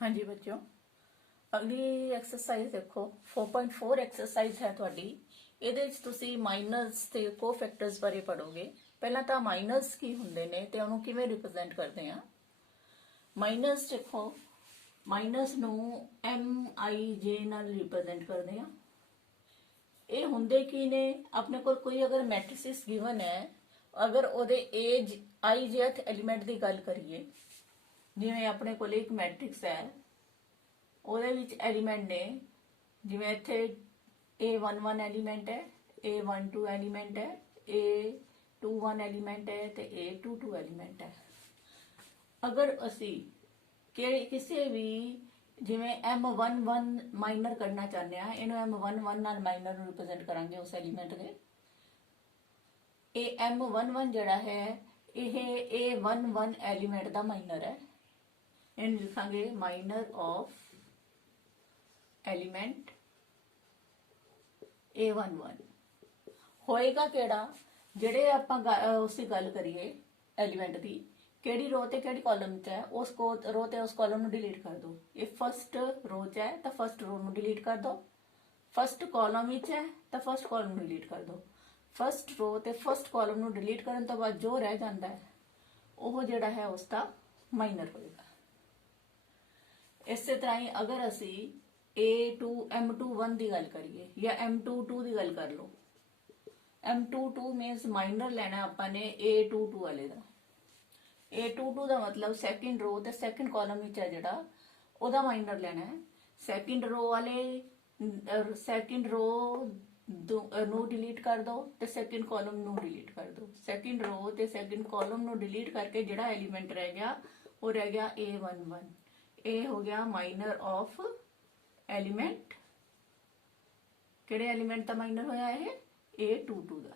हाँ जी बच्चों, अगली एक्सरसाइज देखो 4.4 एक्सरसाइज है ਤੁਹਾਡੀ। ਇਹਦੇ ਵਿੱਚ ਤੁਸੀਂ ਮਾਈਨਸ ਤੇ ਕੋਫੈਕਟਰਸ ਬਾਰੇ ਪੜੋਗੇ। ਪਹਿਲਾਂ ਤਾਂ ਮਾਈਨਸ ਕੀ ਹੁੰਦੇ ਨੇ ਤੇ ਉਹਨੂੰ ਕਿਵੇਂ ਰਿਪਰੈਜ਼ੈਂਟ ਕਰਦੇ ਆ। ਮਾਈਨਸ ਦੇਖੋ, ਮਾਈਨਸ ਨੂੰ MIJ ਨਾਲ ਰਿਪਰੈਜ਼ੈਂਟ ਕਰਦੇ ਆ। ਇਹ ਹੁੰਦੇ ਕੀ ਨੇ, ਆਪਣੇ ਕੋਲ ਕੋਈ ਅਗਰ ਮੈਟ੍ਰਿਸਿਸ ਗਿਵਨ ਹੈ, ਅਗਰ ਉਹਦੇ ਏਜ IJth ਐਲੀਮੈਂਟ ਦੀ ਗੱਲ ਕਰੀਏ, ਜਿਵੇਂ ਆਪਣੇ ਕੋਲ ਇੱਕ ਮੈਟ੍ਰਿਕਸ ਹੈ, ਉਹਦੇ ਵਿੱਚ ਐਲੀਮੈਂਟ ਨੇ, ਜਿਵੇਂ ਇੱਥੇ A11 ਐਲੀਮੈਂਟ ਹੈ, A12 ਐਲੀਮੈਂਟ ਹੈ, A21 ਐਲੀਮੈਂਟ ਹੈ ਤੇ A22 ਐਲੀਮੈਂਟ ਹੈ। ਅਗਰ ਅਸੀਂ ਕਿਸੇ ਵੀ ਜਿਵੇਂ M11 ਮਾਈਨਰ ਕਰਨਾ ਚਾਹੁੰਦੇ ਆ, ਇਹਨੂੰ M11 ਨਾਲ ਮਾਈਨਰ ਨੂੰ ਰਿਪਰੈਜ਼ੈਂਟ ਕਰਾਂਗੇ ਉਸ ਐਲੀਮੈਂਟ ਦੇ। ਇਹ M11 ਜਿਹੜਾ ਹੈ ਇਹ A11 ਐਲੀਮੈਂਟ ਦਾ ਮਾਈਨਰ ਹੈ। ਇਹਨੂੰ ਲਿਖਾਂਗੇ ਮਾਈਨਰ ਆਫ एलिमेंट A11 होएगा केड़ा, जेड़े आपां उसकी गल करिए एलिमेंट की केड़ी रो ते केड़ी कॉलम च है, उस रो ते उस कॉलम नु डिलीट कर दो। ये फर्स्ट रो च है तो फर्स्ट रो नु डिलीट कर दो, फर्स्ट कॉलम विच है तो फर्स्ट कॉलम नु डिलीट कर दो। फर्स्ट रो ते फर्स्ट कॉलम नु डिलीट करन तो बाद जो रह जाता है वो जेड़ा है उसका माइनर होएगा। इस तरह ही अगर असी M21 की गल करिए या M22 की गल कर लो, M22 मीनस माइनर लेना अपने A22 वाले का। A22 का मतलब सैकेंड रो ते सैकेंड कॉलम है जड़ा ओदा माइनर लेना है। सैकेंड रो वाले सैकेंड रो नो डिलीट कर दो ते सैकेंड कॉलम नो डिलीट कर दो। सैकेंड रो ते सैकेंड कॉलम नो डिलीट करके जड़ा एलिमेंट रह गया वो रह गया A11। ए हो गया माइनर ऑफ एलिमेंट। किहड़े एलिमेंट का माइनर होया है? A22 का।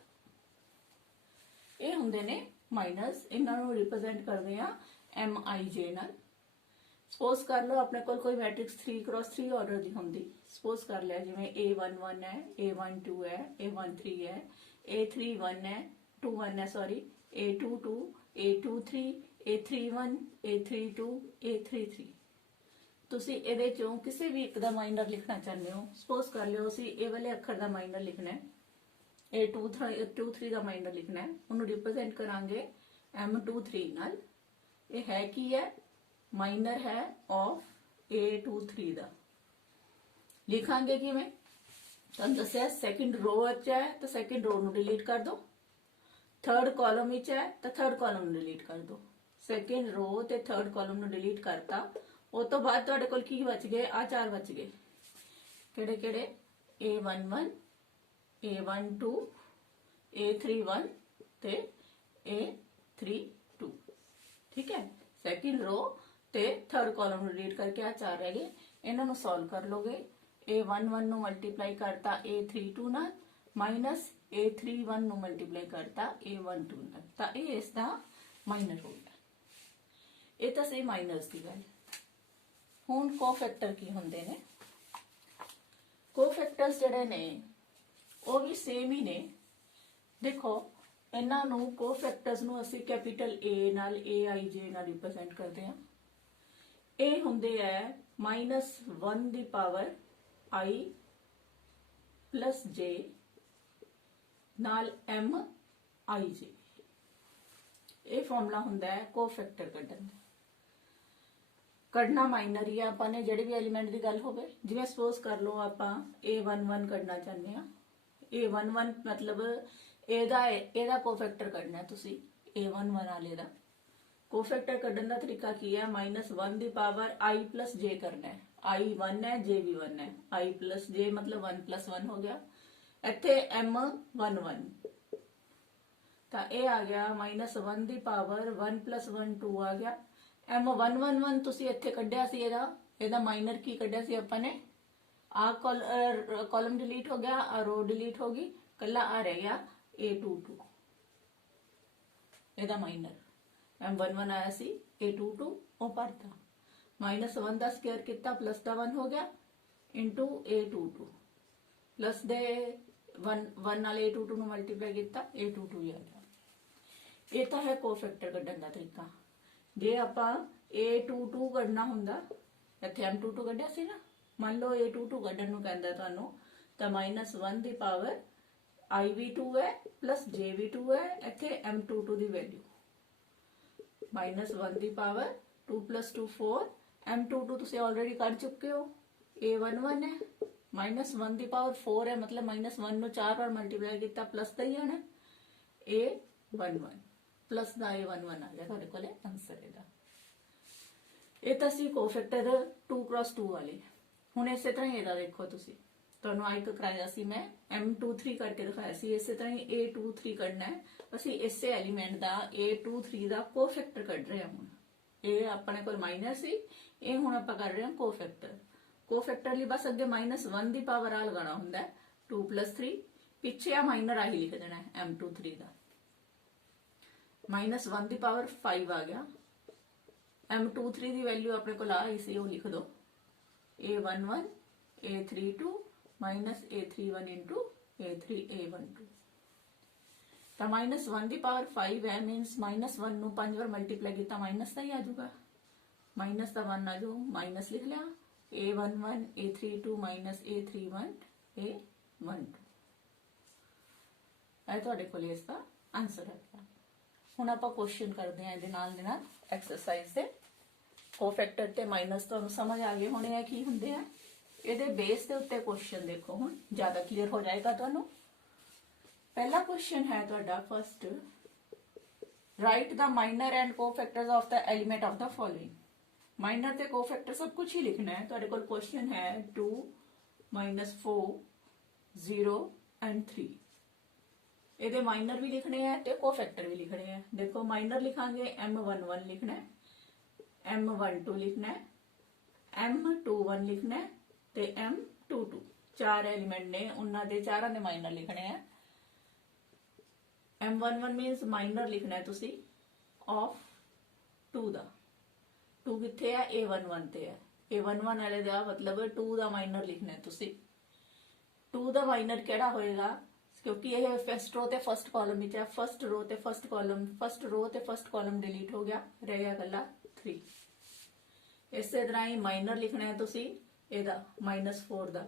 ये हुंदे ने माइनस, इन्हां नूं रिप्रेजेंट करदे आ MIJ नाल। सपोज कर लो अपने कोल कोई मैट्रिक्स 3x3 ऑर्डर दी हुंदी, सपोज कर लिया जिवें A11 है, A12 है, A13 है, A31 है, 21 है sorry, A22, A23, A31, A32, A33। ਤੁਸੀਂ ਇਹਦੇ ਚੋਂ ਕਿਸੇ ਵੀ ਇੱਕ ਦਾ ਮਾਈਨਰ ਲਿਖਣਾ ਚਾਹੁੰਦੇ ਹੋ, ਸਪੋਜ਼ ਕਰ ਲਿਓ ਅਸੀਂ ਇਹ ਵਾਲੇ ਅੱਖਰ ਦਾ ਮਾਈਨਰ ਲਿਖਣਾ ਹੈ, A23 ਦਾ ਮਾਈਨਰ ਲਿਖਣਾ ਹੈ, ਉਹਨੂੰ ਰਿਪਰੈਜ਼ੈਂਟ ਕਰਾਂਗੇ M23 ਨਾਲ। ਇਹ ਹੈ ਕੀ ਹੈ? ਮਾਈਨਰ ਹੈ ਆਫ A23 ਦਾ। ਲਿਖਾਂਗੇ ਕਿਵੇਂ? ਤੁਹਾਨੂੰ ਦੱਸਿਆ ਸੈਕਿੰਡ ਰੋ ਵਿੱਚ ਹੈ ਤਾਂ ਸੈਕਿੰਡ ਰੋ ਨੂੰ ਡਿਲੀਟ ਕਰ ਦਿਓ, ਥਰਡ ਕਾਲਮ ਵਿੱਚ ਹੈ ਤਾਂ ਥਰਡ ਕਾਲਮ ਨੂੰ ਡਿਲੀਟ ਕਰ ਦਿਓ। ਸੈਕਿੰਡ ਰੋ ਤੇ ਥਰਡ ਕਾਲਮ ਨੂੰ ਡਿਲੀਟ ਕਰਤਾ, उस तो बाद तुहाडे कोल की बच गए? आ चार बच गए। किहड़े किहड़े? A11, A12, A31 ते A32। ठीक है, सैकेंड रो ते थर्ड कॉलम डिलीट करके आ चार रह गए। इन्हां नूं सॉल्व कर लोगे। A11 नूं मल्टीप्लाई करता A32 नाल, माइनस A31 नूं मल्टीप्लाई करता A12 नाल, तां इह इसदा माइनर हो गया। ये तां सी माइनस की गल। ਹੁਣ ਕੋਫੈਕਟਰ ਕੀ ਹੁੰਦੇ ਨੇ? ਕੋਫੈਕਟਰਸ ਜਿਹੜੇ ਨੇ ਉਹ ਵੀ ਸੇਮ ਹੀ ਨੇ। ਦੇਖੋ ਇਹਨਾਂ ਨੂੰ ਕੋਫੈਕਟਰਸ ਨੂੰ ਅਸੀਂ ਕੈਪੀਟਲ A ਨਾਲ AIJ ਨਾਲ ਰਿਪਰੈਜ਼ੈਂਟ ਕਰਦੇ ਹਾਂ। ਇਹ ਹੁੰਦੇ ਹੈ -1 ਦੀ ਪਾਵਰ I plus J ਨਾਲ MIJ। ਇਹ ਫਾਰਮੂਲਾ ਹੁੰਦਾ ਹੈ ਕੋਫੈਕਟਰ ਕੱਢਣ ਦਾ। कढ़ना माइनर ही है आपने जेडे भी एलीमेंट की गल हो, जिवें सपोज कर लो आप A11 कढ़ना चाहते हैं। A11 मतलब एदा कोफैक्टर कढ़ना है तुसी A11 वाले दा। कोफैक्टर कढ़न का तरीका की है? -1 की पावर I plus J करना है। I 1 है, J भी 1 है। I plus J मतलब 1 + 1 हो गया। इत्थे M11 तो यह आ गया -1 की पावर 1 + 1 2 आ गया। M111 ਤੁਸੀਂ ਇੱਥੇ ਕੱਢਿਆ ਸੀ, ਇਹਦਾ ਮਾਈਨਰ ਕੀ ਕੱਢਿਆ ਸੀ ਆਪਾਂ ਨੇ? ਆ ਕਾਲਮ ਡਿਲੀਟ ਹੋ ਗਿਆ, ਆ ਰੋ ਡਿਲੀਟ ਹੋ ਗਈ, ਕੱਲਾ ਆ ਰਹਿ ਗਿਆ A22। ਇਹਦਾ ਮਾਈਨਰ M11 ਆਇਆ ਸੀ, A22 ਉਹ ਭਰਤਾ। -1 ਦਾ ਸਕੁਅਰ ਕੀਤਾ, ਪਲੱਸ ਦਾ 1 ਹੋ ਗਿਆ ਇਨਟੂ A22, ਪਲੱਸ ਦੇ 1 ਨਾਲ A22 ਨੂੰ ਮਲਟੀਪਲਾਈ ਕੀਤਾ, A22 ਹੀ ਆ ਗਿਆ। ਇਹ ਤਾਂ ਹੈ ਕੋਫੈਕਟਰ ਕੱਢਣ ਦਾ ਤਰੀਕਾ। जे आप A22 कढ़ना हुंदा ਇੱਥੇ m22 ਕੱਢਿਆ ਸੀ ਨਾ। ਮੰਨ ਲਓ a22 ਕੱਢਣ ਨੂੰ ਕਹਿੰਦਾ ਤੁਹਾਨੂੰ, ਤਾਂ -1 ਦੀ ਪਾਵਰ iv2 ਹੈ ਪਲਸ jv2 ਹੈ। ਇੱਥੇ m22 ਦੀ ਵੈਲਿਊ -1 ਦੀ ਪਾਵਰ 2 + 2 4, m22 ਤੁਸੀਂ ਆਲਰੇਡੀ ਕੱਢ ਚੁੱਕੇ ਹੋ, a11 ਹੈ, -1 ਦੀ ਪਾਵਰ 4 ਹੈ, ਮਤਲਬ -1 ਨੂੰ 4 ਵਾਰ ਮਲਟੀਪਲਾਈ ਕੀਤਾ, ਪਲਸ ਦਾ ਹੀ ਆਣਾ, a11 ਪਲਸ ਦਾ a11 ਆ ਗਿਆ ਤੁਹਾਡੇ ਕੋਲੇ ਆਨਸਰ ਇਹਦਾ। ਇਹ ਤਾਂ ਸੀ ਕੋਫੈਕਟਰ 2 × 2 ਵਾਲੇ। ਹੁਣ ਇਸੇ ਤਰ੍ਹਾਂ ਇਹਦਾ ਦੇਖੋ, ਤੁਸੀਂ ਤੁਹਾਨੂੰ ਆਈ ਕਰਾਇਆ ਸੀ ਮੈਂ m23 ਕਰਕੇ ਦਿਖਾਇਆ ਸੀ, ਇਸੇ ਤਰ੍ਹਾਂ ਹੀ a23 ਕੱਢਣਾ ਹੈ। ਅਸੀਂ ਇਸੇ ਐਲੀਮੈਂਟ ਦਾ a23 ਦਾ ਕੋਫੈਕਟਰ ਕੱਢ ਰਹੇ ਹਾਂ। ਹੁਣ ਇਹ ਆਪਣੇ ਕੋਲ ਮਾਈਨਰ ਸੀ, ਇਹ ਹੁਣ ਆਪਾਂ ਕਰ ਰਹੇ ਹਾਂ ਕੋਫੈਕਟਰ। ਕੋਫੈਕਟਰ ਲਈ ਬਸ ਅੱਗੇ -1 ਦੀ ਪਾਵਰ ਆ ਲਗਾਉਣਾ ਹੁੰਦਾ ਹੈ, 2 + 3, ਪਿੱਛੇ ਆ ਮਾਈਨਰ ਆਹੀ ਲਿਖ ਦੇਣਾ ਹੈ m23 ਦਾ। -1 ਦੀ ਪਾਵਰ 5 ਆ ਗਿਆ, m23 ਦੀ ਵੈਲਿਊ ਆਪਣੇ ਕੋਲ ਆ ਰਹੀ ਸੀ, ਉਹ ਲਿਖ ਦੋ, a11 a32 -a31 × a12। ਤਾਂ -1 ਦੀ ਪਾਵਰ 5 ਹੈ, ਮੀਨਸ -1 ਨੂੰ 5 ਵਾਰ ਮਲਟੀਪਲਾਈ ਕੀਤਾ ਮਾਈਨਸ ਦਾ ਹੀ ਆ ਜਾਊਗਾ, ਮਾਈਨਸ ਦਾ 1 ਆ ਜਾਊ, ਮਾਈਨਸ ਲਿਖ ਲਿਆ, a11 a32 -a31 a12। ਇਹ ਤੁਹਾਡੇ ਕੋਲ ਇਸ ਦਾ ਆਨਸਰ ਹੈ। ਹੁਣ ਆਪਾਂ ਕੁਐਸਚਨ ਕਰਦੇ ਹਾਂ ਇਹਦੇ ਨਾਲ ਦੇ ਨਾਲ ਐਕਸਰਸਾਈਜ਼ ਦੇ। ਕੋਫੈਕਟਰ ਤੇ ਮਾਈਨਸ ਤੁਹਾਨੂੰ ਸਮਝ ਆ ਗਏ ਹੋਣੇ ਆ ਕੀ ਹੁੰਦੇ ਆ। ਇਹਦੇ ਬੇਸ ਦੇ ਉੱਤੇ ਕੁਐਸਚਨ ਦੇਖੋ, ਹੁਣ ਜ਼ਿਆਦਾ ਕਲੀਅਰ ਹੋ ਜਾਏਗਾ ਤੁਹਾਨੂੰ। ਪਹਿਲਾ ਕੁਐਸਚਨ ਹੈ ਤੁਹਾਡਾ first, write the minor and cofactors of the element of the following. Minor ਤੇ ਕੋਫੈਕਟਰ ਸਭ ਕੁਝ ਹੀ ਲਿਖਣਾ ਹੈ। ਤੁਹਾਡੇ ਕੋਲ ਕੁਐਸਚਨ ਹੈ 2 -4 0 ਐਂਡ 3। ਇਹਦੇ ਮਾਈਨਰ ਵੀ ਲਿਖਣੇ ਹੈ ਤੇ ਕੋਫੈਕਟਰ ਵੀ ਲਿਖਣੇ ਹੈ। ਦੇਖੋ ਮਾਈਨਰ ਲਿਖਾਂਗੇ m11 ਲਿਖਣਾ ਹੈ, m12 ਲਿਖਣਾ ਹੈ, m21 ਲਿਖਣਾ ਹੈ ਤੇ m22। ਚਾਰ ਐਲੀਮੈਂਟ ਨੇ, ਉਹਨਾਂ ਦੇ ਚਾਰਾਂ ਦੇ ਮਾਈਨਰ ਲਿਖਣੇ ਹੈ। m11 ਮੀਨਸ ਮਾਈਨਰ ਲਿਖਣਾ ਹੈ ਤੁਸੀਂ ਆਫ 2 ਦਾ। 2 ਕਿੱਥੇ ਹੈ? a11 ਤੇ ਹੈ। a11 ਵਾਲੇ ਦਾ ਮਤਲਬ 2 ਦਾ ਮਾਈਨਰ ਲਿਖਣਾ ਹੈ ਤੁਸੀਂ। 2 ਦਾ ਮਾਈਨਰ ਕਿਹੜਾ ਹੋਏਗਾ? ਕਿਉਂਕਿ ਇਹ ਫਸਟ ਰੋ ਤੇ ਫਸਟ ਕਾਲਮ ਵਿੱਚ ਹੈ, ਫਸਟ ਰੋ ਤੇ ਫਸਟ ਕਾਲਮ ਡਿਲੀਟ ਹੋ ਗਿਆ, ਰਹਿ ਗਿਆ ਇਕੱਲਾ 3। ਇਸੇ ਤਰ੍ਹਾਂ ਹੀ ਮਾਈਨਰ ਲਿਖਣਾ ਹੈ ਤੁਸੀਂ ਇਹਦਾ -4 ਦਾ।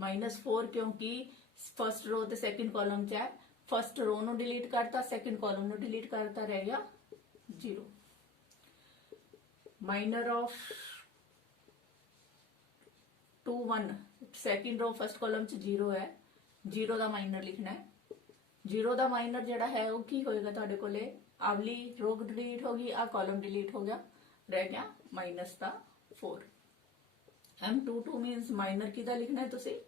-4 ਕਿਉਂਕਿ ਫਸਟ ਰੋ ਤੇ ਸੈਕਿੰਡ ਕਾਲਮ ਚ ਹੈ, ਫਸਟ ਰੋ ਨੂੰ ਡਿਲੀਟ ਕਰਤਾ, ਸੈਕਿੰਡ ਕਾਲਮ ਨੂੰ ਡਿਲੀਟ ਕਰਤਾ, ਰਹਿ ਗਿਆ 0। ਮਾਈਨਰ ਆਫ 2 1, ਸੈਕਿੰਡ ਰੋ ਫਸਟ ਕਾਲਮ ਚ 0 ਹੈ, 0 ਦਾ ਮਾਈਨਰ ਲਿਖਣਾ ਹੈ। 0 ਦਾ ਮਾਈਨਰ ਜਿਹੜਾ ਹੈ ਉਹ ਕੀ ਹੋਏਗਾ ਤੁਹਾਡੇ ਕੋਲੇ? ਆਵਲੀ ਰੋ ਡਿਲੀਟ ਹੋ ਗਈ, ਆ ਕਾਲਮ ਡਿਲੀਟ ਹੋ ਗਿਆ, ਰਹਿ ਗਿਆ -4। m22 ਮੀਨਸ ਮਾਈਨਰ ਕਿਹਦਾ ਲਿਖਣਾ ਹੈ ਤੁਸੀਂ?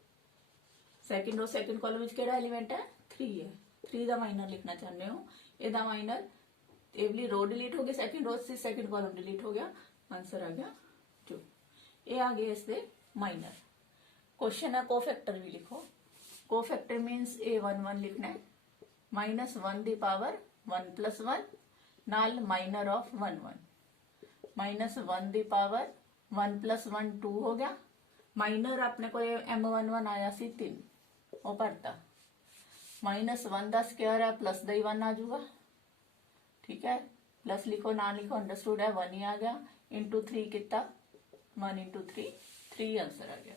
ਸੈਕਿੰਡ ਰੋ ਸੈਕਿੰਡ ਕਾਲਮ ਵਿੱਚ ਕਿਹੜਾ ਐਲੀਮੈਂਟ ਹੈ? 3 ਹੈ, 3 ਦਾ ਮਾਈਨਰ ਲਿਖਣਾ ਚਾਹੁੰਦੇ ਹੋ। ਇਹਦਾ ਮਾਈਨਰ, एवली रो डिलीट हो गई, सैकेंड रो से सैकेंड कॉलम डिलीट हो गया, आंसर आ गया 2। ये आ गए इसके माइनर। क्वेश्चन है कोफैक्टर भी लिखो। कोफैक्टर मीन्स a11 लिखना है, -1 दी पावर 1 + 1 नाल माइनर ऑफ 1 1, -1 दी पावर 1 + 1 2 हो गया। माइनर अपने को m11 आया सी 3, वो भरता। -1 का स्क्वायर है, प्लस का ही 1 आ जाऊगा, ठीक है। प्लस लिखो ना लिखो, अंडरस्टूड है, 1 ही आ गया। इंटू 3 कितना, 1 × 3 3 आंसर आ गया।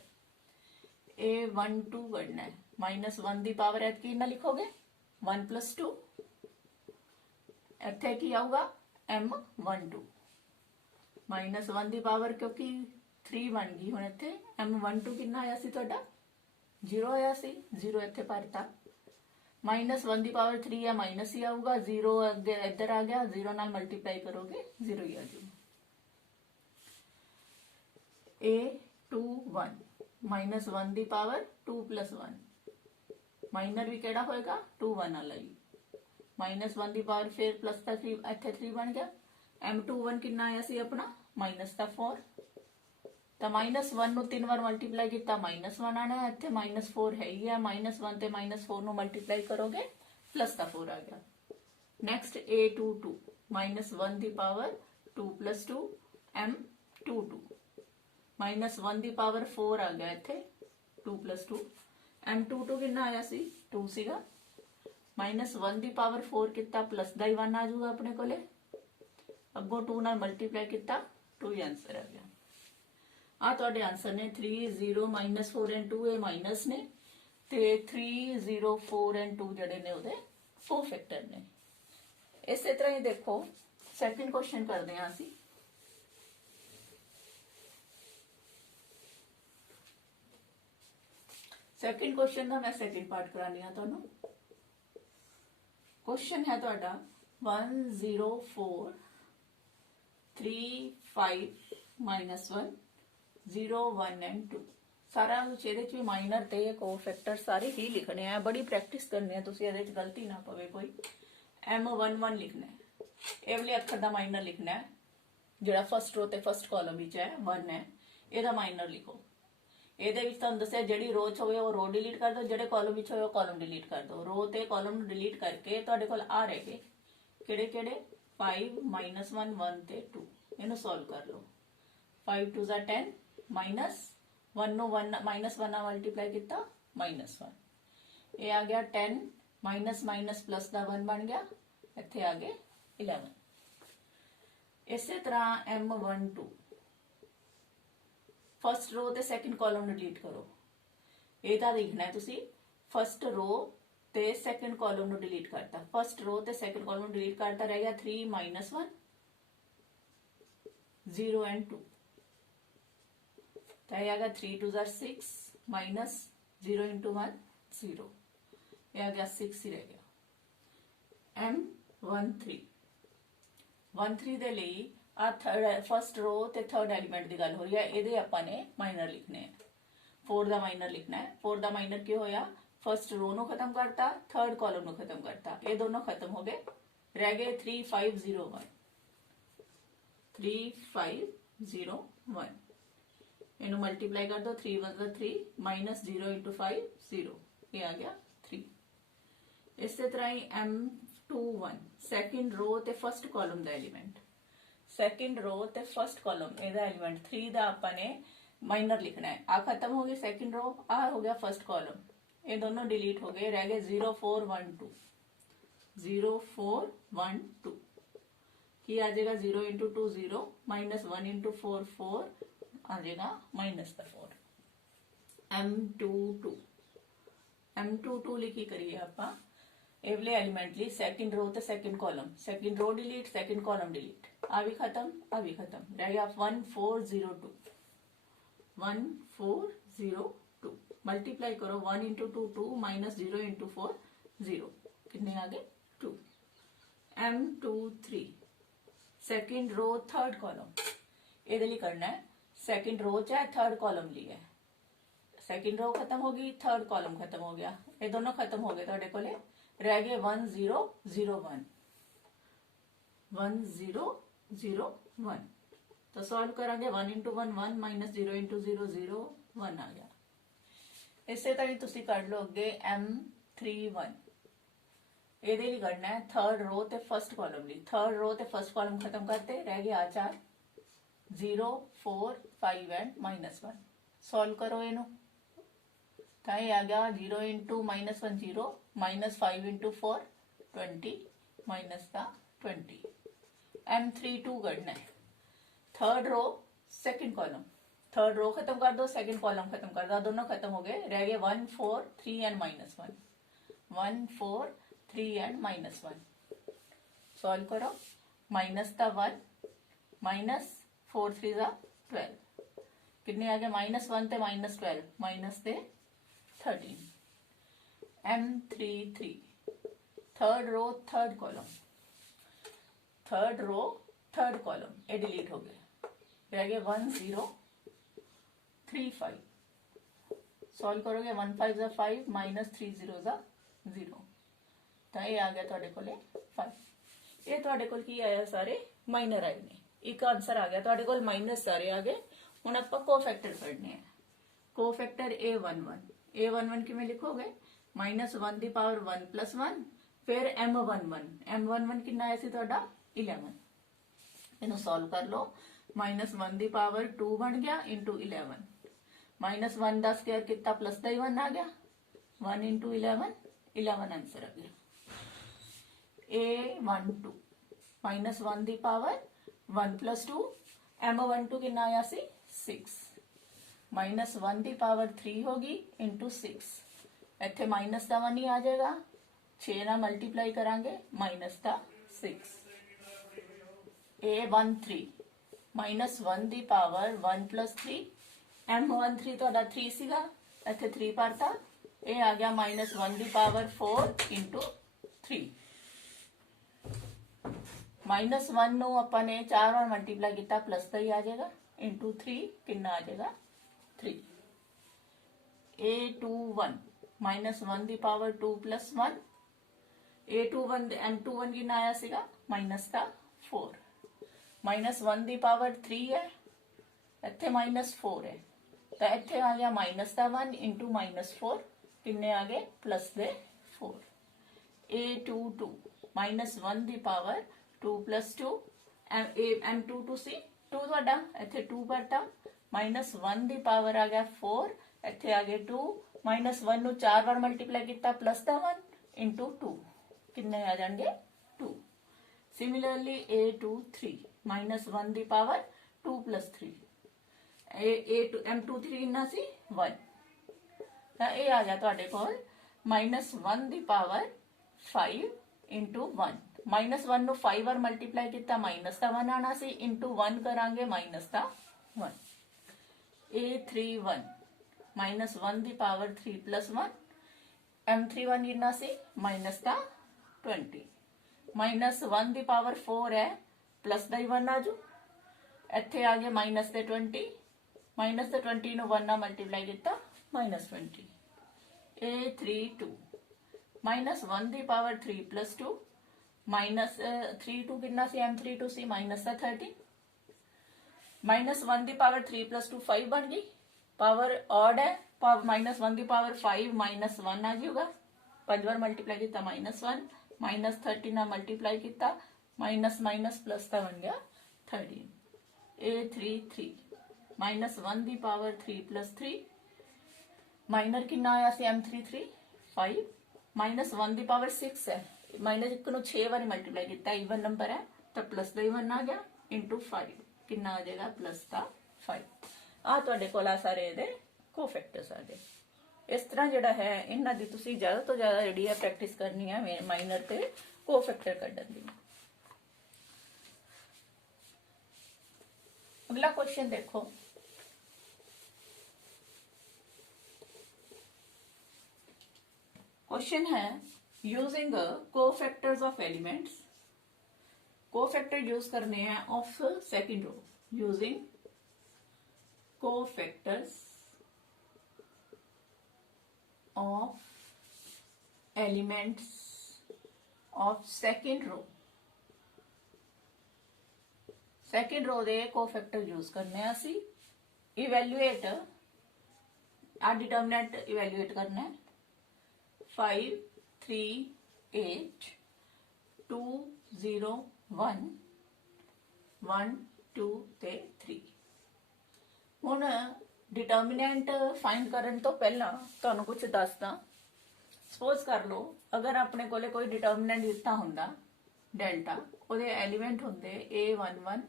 a12 करना है, -1 दी पावर ऐतकी ना लिखोगे 1 + 2, इत्थे की आऊगा m12, -1 दी पावर क्योंकि 3 बन गई, हुण इत्थे m12 कितना आया सी तुहाडा 0 आया सी, 0 इत्थे भरता। -1 दी पावर 3 है, माइनस ही आऊगा, 0 इधर आ गया, 0 नाल मल्टीप्लाई करोगे 0 ही आ जाएगा। a21 -1 दी पावर 2 + 1, माइनर भी केड़ा होएगा 2 1 वाला ही, -1 दी पावर फिर प्लस का 3, इत्थे 3 बन गया। m21 कितना आया सी अपना -4, तो -1 ਨੂੰ 3 ਵਾਰ ਮਲਟੀਪਲਾਈ ਕੀਤਾ -1 ਆਣਾ ਹੈ, ਇੱਥੇ -4 ਹੈ ਹੀ ਹੈ, -1 ਤੇ -4 ਨੂੰ ਮਲਟੀਪਲਾਈ ਕਰੋਗੇ प्लस का 4 आ गया। Next a22 -1 the power 2 + 2 m22, -1 the power 4 आ गया इत्थे 2 + 2, m22 कितना आया सी 2 सीगा, -1 दी पावर 4 कितना, प्लस का ही 1 आ जाऊगा अपने कोले, अगों 2 नाल मल्टीप्लाई किया 2 ही आंसर आ गया। आ तुहाडे आंसर ने 3 0 -4 एंड 2 ये माइनस ने ते 3 0 4 एंड 2 जड़े ने उहदे कोफैक्टर ने। इस तरह ही देखो सैकेंड क्वेश्चन करते हैं असी। सैकेंड क्वेश्चन का मैं सैकेंड पार्ट करानी है तुहानू। क्वेश्चन है तुहाडा 1 0 4 3 5 -1 0 1 एंड 2 सारा कुछ ये भी माइनर ते कोफैक्टर सारे ही लिखने हैं। बड़ी प्रैक्टिस करनी है तुसीं, इहदे च गलती ना पवे कोई। M11 लिखना है, ਇਹ ਵਾਲੇ ਅੱਖਰ ਦਾ ਮਾਈਨਰ ਲਿਖਣਾ ਹੈ ਜਿਹੜਾ ਫਸਟ ਰੋ ਤੇ ਫਸਟ ਕਾਲਮ ਵਿੱਚ ਹੈ 1 ਹੈ, ਇਹਦਾ ਮਾਈਨਰ ਲਿਖੋ। ਇਹਦੇ ਵਿੱਚ ਤੁਹਾਨੂੰ ਦੱਸਿਆ ਜਿਹੜੀ ਰੋ ਚ ਹੋਵੇ ਉਹ ਰੋ ਡਿਲੀਟ ਕਰ ਦਿਓ, ਜਿਹੜੇ ਕਾਲਮ ਵਿੱਚ ਹੋਵੇ ਉਹ ਕਾਲਮ ਡਿਲੀਟ ਕਰ ਦਿਓ। ਰੋ ਤੇ ਕਾਲਮ ਨੂੰ ਡਿਲੀਟ ਕਰਕੇ ਤੁਹਾਡੇ ਕੋਲ ਆ ਰਹੇ ਗਏ ਕਿਹੜੇ ਕਿਹੜੇ 5 -1 1 ਤੇ 2। ਇਹਨੂੰ ਸੋਲਵ ਕਰ ਲਓ। 5 2 10 -1 ਨੂੰ 1 -1 ਨਾਲ ਮਲਟੀਪਲਾਈ ਕੀਤਾ -1। ਇਹ ਆ ਗਿਆ 10 ਮਾਈਨਸ ਪਲੱਸ ਦਾ 1 ਬਣ ਗਿਆ, ਇੱਥੇ ਆ ਗਏ 11। ਇਸੇ ਤਰ੍ਹਾਂ M12 ਫਸਟ ਰੋ ਤੇ ਸੈਕੰਡ ਕਾਲਮ ਨੂੰ ਡਿਲੀਟ ਕਰੋ। ਇਹ ਤਾਂ ਦੇਖਣਾ ਹੈ ਤੁਸੀਂ, ਫਸਟ ਰੋ ਤੇ ਸੈਕੰਡ ਕਾਲਮ ਨੂੰ ਡਿਲੀਟ ਕਰਤਾ। ਫਸਟ ਰੋ ਤੇ ਸੈਕੰਡ ਕਾਲਮ ਨੂੰ ਡਿਲੀਟ ਕਰਤਾ, ਰਹਿ ਗਿਆ 3 -1 0 एंड 2। तो ये आ गया 3 2 6 माइनस 0 × 1 0। ये आ गया 6 ही रह गया। M13 13 ਦੇ ਲਈ ਆ ਥਰਡ ਫਸਟ ਰੋ ਤੇ ਥਰਡ ਐਲੀਮੈਂਟ ਦੀ ਗੱਲ ਹੋ ਰਹੀ ਹੈ। ਇਹਦੇ ਆਪਾਂ ਨੇ ਮਾਈਨਰ ਲਿਖਨੇ ਹੈ। 4 ਦਾ ਮਾਈਨਰ ਲਿਖਣਾ ਹੈ। 4 ਦਾ ਮਾਈਨਰ ਕੀ ਹੋਇਆ, ਫਸਟ ਰੋ ਨੂੰ ਖਤਮ ਕਰਤਾ, ਥਰਡ ਕਾਲਮ ਨੂੰ ਖਤਮ ਕਰਤਾ। ਇਹ ਦੋਨੋਂ ਖਤਮ ਹੋ ਗਏ, ਰਹਿ ਗਏ 3 5 0 1 3 5 0 1। ਇਹਨੂੰ ਮਲਟੀਪਲਾਈ ਕਰ ਦੋ, 3 1 3 -0 × 5 0। ਇਹ ਆ ਗਿਆ 3। ਇਸੇ ਤਰ੍ਹਾਂ ਹੀ M21 ਸੈਕਿੰਡ ਰੋ ਤੇ ਫਸਟ ਕਾਲਮ ਦਾ ਐਲੀਮੈਂਟ, ਸੈਕਿੰਡ ਰੋ ਤੇ ਫਸਟ ਕਾਲਮ ਇਹਦਾ ਐਲੀਮੈਂਟ 3 ਦਾ ਆਪਾਂ ਨੇ ਮਾਈਨਰ ਲਿਖਣਾ ਹੈ। ਆ ਖਤਮ ਹੋ ਗਈ ਸੈਕਿੰਡ ਰੋ, ਆ ਹੋ ਗਿਆ ਫਸਟ ਕਾਲਮ, ਇਹ ਦੋਨੋਂ ਡਿਲੀਟ ਹੋ ਗਏ, ਰਹਿ ਗਏ 0 4 1 2 0 4 1 2। ਕੀ ਆ ਜਾਏਗਾ 0 × 2 0 -1 × 4 4 आ जाएगा -4। M22 लिखी करिए आप एवले एलिमेंट ली सैकेंड रो ते second column, second row delete second column delete, आ भी खत्म रह गया 1 4 0 2 1 4 0 2। मल्टीप्लाई करो 1 × 2 2 -0 × 4 0, कितने आ गए 2। M23 second row third column, ਇਹਦੇ ਲਈ करना है सैकेंड रो चाहे थर्ड कॉलम ली है। सैकेंड रो खत्म होगी, थर्ड कॉलम खत्म हो गया, ये दोनों खत्म हो गए ਤੁਹਾਡੇ ਕੋਲੇ, रह गए 1 0 0 1 1 0 0 1। तो सॉल्व करांगे 1 × 1 1 -0 × 0 0 1 आ गया। ਇਸੇ ਤਰ੍ਹਾਂ ਹੀ ਤੁਸੀਂ ਕਰ ਲਓ ਅੱਗੇ M31। ਇਹਦੇ ਲਈ ਕਰਨਾ ਹੈ थर्ड रो ਤੇ फर्स्ट कॉलम ਲਈ, थर्ड रो ਤੇ फर्स्ट कॉलम खत्म करते, रह गया 4 0 4 5 एंड -1। सॉल्व करो इनू, तो ये आ गया 0 × -1 0 -5 × 4 20 -20। M32 करना है third row second column, third row खत्म कर दो, सेकंड कॉलम खत्म कर दो, दोनों खत्म हो गए, रह गए 1 4 3 एंड -1 1 4 3 एंड -1। सॉल्व करो, माइनस का 1 -4 3 12, कितने आ गए -1 ते -12 माइनस ते 13। M33 third row third column, third row third column ये डिलीट हो गए, रह गए 1 0 3 5। सॉल्व करोगे 1 5 5 -3 0 0, तो ये आ गया ਤੁਹਾਡੇ ਕੋਲੇ 5। ਇਹ ਤੁਹਾਡੇ ਕੋਲ ਕੀ ਆਇਆ, ਸਾਰੇ ਮਾਈਨਰ ਆਏ ਨੇ। ਇੱਕ ਆਨਸਰ ਆ ਗਿਆ ਤੁਹਾਡੇ ਕੋਲ, ਮਾਈਨਸ ਸਾਰੇ ਆ ਗਏ। ਹੁਣ ਆਪਾਂ ਕੋਫੈਕਟਰ ਕੱਢਨੇ ਆ। ਕੋਫੈਕਟਰ A11 ਕਿਵੇਂ ਲਿਖੋਗੇ, -1 ਦੀ ਪਾਵਰ 1 + 1 ਫਿਰ M11 ਕਿੰਨਾ ਆਇਆ ਸੀ ਤੁਹਾਡਾ 11। ਇਹਨੂੰ ਸੋਲਵ ਕਰ ਲਓ, -1 ਦੀ ਪਾਵਰ 2 ਬਣ ਗਿਆ × 11, -1 ਦਾ ਸਕੁਅਰ ਕੀਤਾ प्लस ਦਾ 1 आ गया, 1 × 11 आंसर आ गया। A12 -1 ਦੀ ਪਾਵਰ 1 + 2 m12 कितना आया सी 6 -1 की पावर 3 होगी इंटू 6 इत्थे माइनस का 1 ही आ जाएगा 6 ना मल्टीप्लाई करांगे माइनस का 6 A13 -1 की पावर 1 + 3 m13 ਤੁਹਾਡਾ 3 ਸੀਗਾ ਇੱਥੇ 3 ਪੜਤਾ ਇਹ ਆ ਗਿਆ -1 की पावर 4 इंटू 3 -1 ਨੂੰ ਆਪਾਂ ਨੇ 4 ਵਾਰ ਮਲਟੀਪलाई ਕੀਤਾ प्लस का ही आ जाएगा इंटू 3 कितना आ जाएगा 3 A21 -1 की पावर 2 + 1 A21 M21 कितना आया सीगा माइनस का 4 -1 की पावर 3 है इत्थे -4 है तो इत्थे आ गया माइनस का 1 इंटू -4 किन्ने आ गए प्लस दे 4 A22 -1 की पावर 2 + 2 M22 सी 2 ਤੁਹਾਡਾ ਇੱਥੇ 2 ਕਰਤਾ -1 ਦੀ ਪਾਵਰ ਆ ਗਿਆ 4 ਇੱਥੇ ਆ ਗਏ 2 -1 ਨੂੰ 4 ਵਾਰ ਮਲਟੀਪलाई ਕੀਤਾ प्लस ਦਾ 1 इंटू 2 किन्ने आ जाएंगे 2 सिमिलरली A23 -1 की पावर 2 + 3 M23 कितना सी 1 ਤਾਂ ਇਹ ਆ ਗਿਆ ਤੁਹਾਡੇ ਕੋਲ -1 की पावर 5 इंटू 1 -1 ਨੂੰ 5 ਵਾਰ ਮਲਟੀਪलाई ਕੀਤਾ माइनस का 1 आना सी इंटू 1 करांगे माइनस का 1 A31 -1 की पावर 3 + 1 M31 कितना सी माइनस का 20 -1 की पावर 4 है प्लस का ही 1 आजू इत्थे आ गया माइनस के 20 माइनस के 20 ਨੂੰ 1 ਨਾਲ ਮਲਟੀਪलाई ਕੀਤਾ -20 A32 -1 की पावर 3 + 2 -32 कितना सी M32 सी माइनस का 30 -1 की पावर 3 + 2 5 बन गई पावर ऑड है -1 की पावर 5 -1 आ जाऊगा 5 बार मल्टीप्लाई किया -1 -30 ना मल्टीप्लाई किया माइनस माइनस प्लस का बन गया 13 A33 -1 की पावर 3 + 3 माइनर कितना आया सी M33 5 -1 की पावर 6 है -1 ਨੂੰ 6 ਵਾਰੀ ਮਲਟੀਪलाई किया इवन नंबर है तो प्लस का 1 आ गया इंटू 5 कितना आ जाएगा प्लस का 5 ਆ ਤੁਹਾਡੇ ਕੋਲ ਆ ਸਾਰੇ ਇਹਦੇ ਕੋਫੈਕਟਰਸ ਆ ਗਏ ਇਸ ਤਰ੍ਹਾਂ ਜਿਹੜਾ ਹੈ ਇਹਨਾਂ ਦੀ ਤੁਸੀਂ ਜ਼ਿਆਦਾ ਤੋਂ ਜ਼ਿਆਦਾ ਜਿਹੜੀ ਹੈ ਪ੍ਰੈਕਟਿਸ ਕਰਨੀ ਹੈ ਮਾਈਨਰ ਤੇ ਕੋਫੈਕਟਰ ਕੱਢਣ ਦੀ अगला क्वेश्चन देखो क्वेश्चन है using cofactors of elements cofactor use करने हैं of second row using cofactors of elements of second row second row दे कोफैक्टर यूज करने असी इवैल्यूएट आ डिटरमिनेंट इवैल्यूएट करना है 5 3 8 2 0 1 1 2 ते 3 हुण डिटरमिनेंट फाइंड करन तो पहला तुहानू कुछ दसदा सपोज कर लो अगर अपने कोले कोई डिटरमिनेंट दिता हुंदा डेल्टा ਉਹਦੇ एलिमेंट ਹੁੰਦੇ A11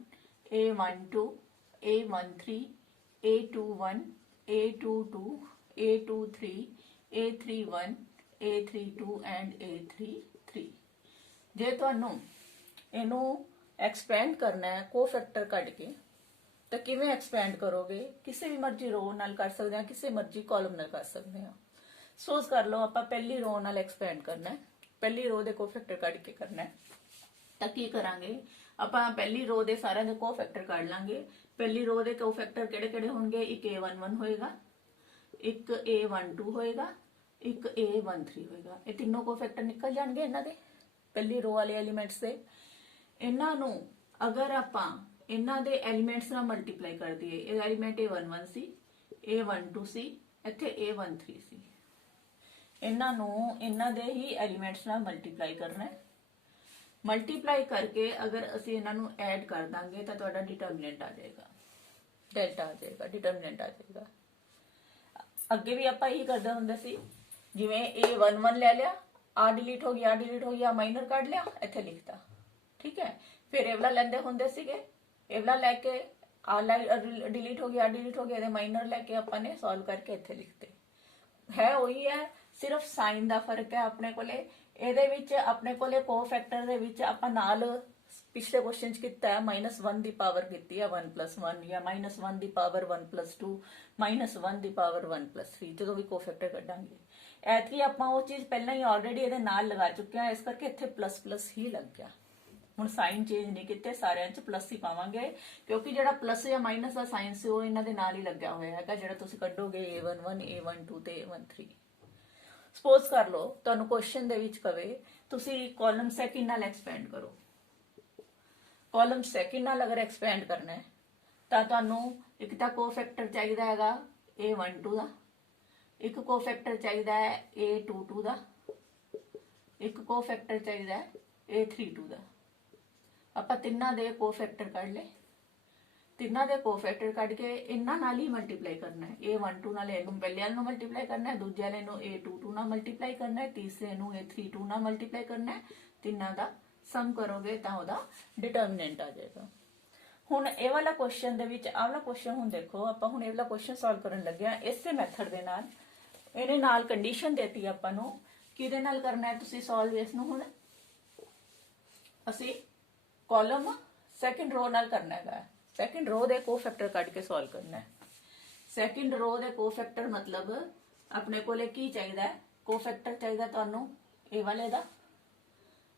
A12 A13 A21 A22 A23 A31 A32 and A33 ਜੇ ਤੁਹਾਨੂੰ ਇਹਨੂੰ ਐਕਸਪੈਂਡ ਕਰਨਾ ਹੈ ਕੋਫੈਕਟਰ ਕੱਢ ਕੇ ਤਾਂ ਕਿਵੇਂ ਐਕਸਪੈਂਡ ਕਰੋਗੇ ਕਿਸੇ ਵੀ ਮਰਜ਼ੀ ਰੋ ਨਾਲ ਕਰ ਸਕਦੇ ਹਾਂ ਕਿਸੇ ਮਰਜ਼ੀ ਕਾਲਮ ਨਾਲ ਕਰ ਸਕਦੇ ਹਾਂ ਸਪੋਜ਼ ਕਰ ਲਓ ਆਪਾਂ ਪਹਿਲੀ ਰੋ ਨਾਲ ਐਕਸਪੈਂਡ ਕਰਨਾ ਹੈ ਪਹਿਲੀ ਰੋ ਦੇ ਕੋਫੈਕਟਰ ਕੱਢ ਕੇ ਕਰਨਾ ਹੈ ਤਾਂ ਕੀ ਕਰਾਂਗੇ ਆਪਾਂ ਪਹਿਲੀ ਰੋ ਦੇ ਸਾਰਿਆਂ ਦੇ ਕੋਫੈਕਟਰ ਕੱਢ ਲਾਂਗੇ ਪਹਿਲੀ ਰੋ ਦੇ ਕੋਫੈਕਟਰ ਕਿਹੜੇ ਕਿਹੜੇ ਹੋਣਗੇ ਇੱਕ A11 ਹੋਏਗਾ ਇੱਕ A12 ਹੋਏਗਾ ਇੱਕ A13 ਹੋਏਗਾ ਇਹ ਤਿੰਨੋਂ ਕੋਫੈਕਟਰ ਨਿਕਲ ਜਾਣਗੇ ਇਹਨਾਂ ਦੇ ਪਹਿਲੀ ਰੋ ਵਾਲੇ ਐਲੀਮੈਂਟਸ ਦੇ ਇਹਨਾਂ ਨੂੰ ਅਗਰ ਆਪਾਂ ਇਹਨਾਂ ਦੇ ਐਲੀਮੈਂਟਸ ਨਾਲ ਮਲਟੀਪਲਾਈ ਕਰ ਦਈਏ ਇਹ ਐਲੀਮੈਂਟ A11 ਸੀ A12 ਸੀ ਇੱਥੇ A13 ਸੀ ਇਹਨਾਂ ਨੂੰ ਇਹਨਾਂ ਦੇ ਹੀ ਐਲੀਮੈਂਟਸ ਨਾਲ ਮਲਟੀਪਲਾਈ ਕਰਨਾ ਹੈ मल्टीप्लाई करके अगर असी इन्हों ऐड कर देंगे तो तुहाडा डिटरमिनेंट आ जाएगा डेल्टा आ जाएगा डिटरमिनेंट आ जाएगा अगे भी आप यही करते होंगे सी जिवें A11 ले लिया आ डिलीट हो गया माइनर कढ़ लिया इत्थे लिखता ठीक है फिर एवला लैंदे होंदे सीगे एवला लैके डिलीट हो गया ਇਹਦੇ ਮਾਈਨਰ ਲੈ ਕੇ ਆਪਾਂ ਨੇ ਸੋਲਵ ਕਰਕੇ ਇੱਥੇ ਲਿਖਤੇ ਹੈ ਉਹੀ ਹੈ, ਸਿਰਫ ਸਾਈਨ ਦਾ ਫਰਕ ਹੈ ਆਪਣੇ ਕੋਲੇ। ਇਹਦੇ ਵਿੱਚ ਆਪਣੇ ਕੋਲੇ ਕੋਫੈਕਟਰ ਦੇ ਵਿੱਚ ਆਪਾਂ ਨਾਲ ਪਿਛਲੇ ਕੁਐਸਚਨ ਚ ਕੀਤਾ ਹੈ -1 ਦੀ ਪਾਵਰ ਕੀਤੀ ਹੈ 1 + 1 ਜਾਂ -1 ਦੀ ਪਾਵਰ 1 + 2 -1 ਦੀ ਪਾਵਰ 1 + 3 ਜਦੋਂ ਵੀ ਕੋਫੈਕਟਰ ਕੱਢਾਂਗੇ। ਐਤਕੀ ਆਪਾਂ ਉਹ ਚੀਜ਼ ਪਹਿਲਾਂ ਹੀ ਆਲਰੇਡੀ ਇਹਦੇ ਨਾਲ ਲਗਾ ਚੁੱਕੇ ਹਾਂ, ਇਸ ਕਰਕੇ ਇੱਥੇ ਪਲੱਸ ਹੀ ਲੱਗ ਗਿਆ। ਹੁਣ ਸਾਈਨ ਚੇਂਜ ਨਹੀਂ ਕੀਤੇ, ਸਾਰਿਆਂ ਚ ਪਲੱਸ ਹੀ ਪਾਵਾਂਗੇ ਕਿਉਂਕਿ ਜਿਹੜਾ ਪਲੱਸ ਜਾਂ ਮਾਈਨਸ ਦਾ ਸਾਈਨ ਸੀ ਉਹ ਇਹਨਾਂ ਦੇ ਨਾਲ ਹੀ ਲੱਗਿਆ ਹੋਇਆ ਹੈਗਾ। ਜਿਹੜਾ ਤੁਸੀਂ ਕੱਢੋਗੇ A11 A12 ਤੇ A13। ਸਪੋਜ਼ ਕਰ ਲਓ ਤੁਹਾਨੂੰ ਕੁਐਸਚਨ ਦੇ ਵਿੱਚ ਕਵੇ ਤੁਸੀਂ ਕਾਲਮ ਸੈਕਿੰਡ ਨਾਲ ਐਕਸਪੈਂਡ ਕਰੋ। ਕਾਲਮ ਸੈਕਿੰਡ ਨਾਲ ਅਗਰ ਐਕਸਪੈਂਡ ਕਰਨਾ ਹੈ ਤਾਂ ਤੁਹਾਨੂੰ ਇੱਕ ਤਾਂ ਕੋਫੈਕਟਰ ਚਾਹੀਦਾ ਹੈਗਾ A12 ਦਾ, ਇੱਕ ਕੋਫੈਕਟਰ ਚਾਹੀਦਾ ਹੈ A22 ਦਾ, ਇੱਕ ਕੋਫੈਕਟਰ ਚਾਹੀਦਾ ਹੈ A32 ਦਾ। ਆਪਾਂ ਤਿੰਨਾਂ ਦੇ ਕੋਫੈਕਟਰ ਕੱਢ ਲਏ, ਤਿੰਨਾਂ ਦੇ ਕੋਫੈਕਟਰ ਕੱਢ ਕੇ ਇਹਨਾਂ ਨਾਲ ਹੀ ਮਲਟੀਪਲਾਈ ਕਰਨਾ ਹੈ। A12 ਨਾਲ ਇਹਨੂੰ ਪਹਿਲੇ ਵਾਲੇ ਨੂੰ ਮਲਟੀਪਲਾਈ ਕਰਨਾ ਹੈ, ਦੂਜੇ ਵਾਲੇ ਨੂੰ A22 ਨਾਲ ਮਲਟੀਪਲਾਈ ਕਰਨਾ ਹੈ, ਤੀਸਰੇ ਨੂੰ A32 ਨਾਲ ਮਲਟੀਪਲਾਈ ਕਰਨਾ ਹੈ। ਤਿੰਨਾਂ ਦਾ ਸਮ ਕਰੋਗੇ ਤਾਂ ਉਹਦਾ ਡਿਟਰਮੀਨੈਂਟ ਆ ਜਾਏਗਾ। ਹੁਣ ਇਹ ਵਾਲਾ ਕੁਐਸਚਨ ਦੇ ਵਿੱਚ ਆਹ ਵਾਲਾ ਕੁਐਸਚਨ ਹੁਣ ਦੇਖੋ, ਆਪਾਂ ਹੁਣ ਇਹ ਵਾਲਾ ਕੁਐਸਚਨ ਸੋਲਵ ਕਰਨ ਲੱਗੇ ਆ ਇਸੇ ਮੈਥਡ ਦੇ ਨਾਲ। ਇਹਨੇ ਨਾਲ ਕੰਡੀਸ਼ਨ ਦੇਤੀ ਆਪਾਂ ਨੂੰ ਕਿਹਦੇ ਨਾਲ ਕਰਨਾ ਹੈ ਤੁਸੀਂ ਸੋਲਵ ਇਸ ਨੂੰ। ਹੁਣ ਅਸੀਂ ਕਾਲਮ ਸੈਕਿੰਡ ਰੋ ਨਾਲ ਕਰਨਾ ਹੈਗਾ, ਸੈਕਿੰਡ ਰੋ ਦੇ ਕੋਫੈਕਟਰ ਕੱਢ ਕੇ ਸੋਲਵ ਕਰਨਾ ਹੈ। ਸੈਕਿੰਡ ਰੋ ਦੇ ਕੋਫੈਕਟਰ ਮਤਲਬ ਆਪਣੇ ਕੋਲੇ ਕੀ ਚਾਹੀਦਾ ਹੈ, ਕੋਫੈਕਟਰ ਚਾਹੀਦਾ ਤੁਹਾਨੂੰ ਇਹ ਵਾਲੇ ਦਾ,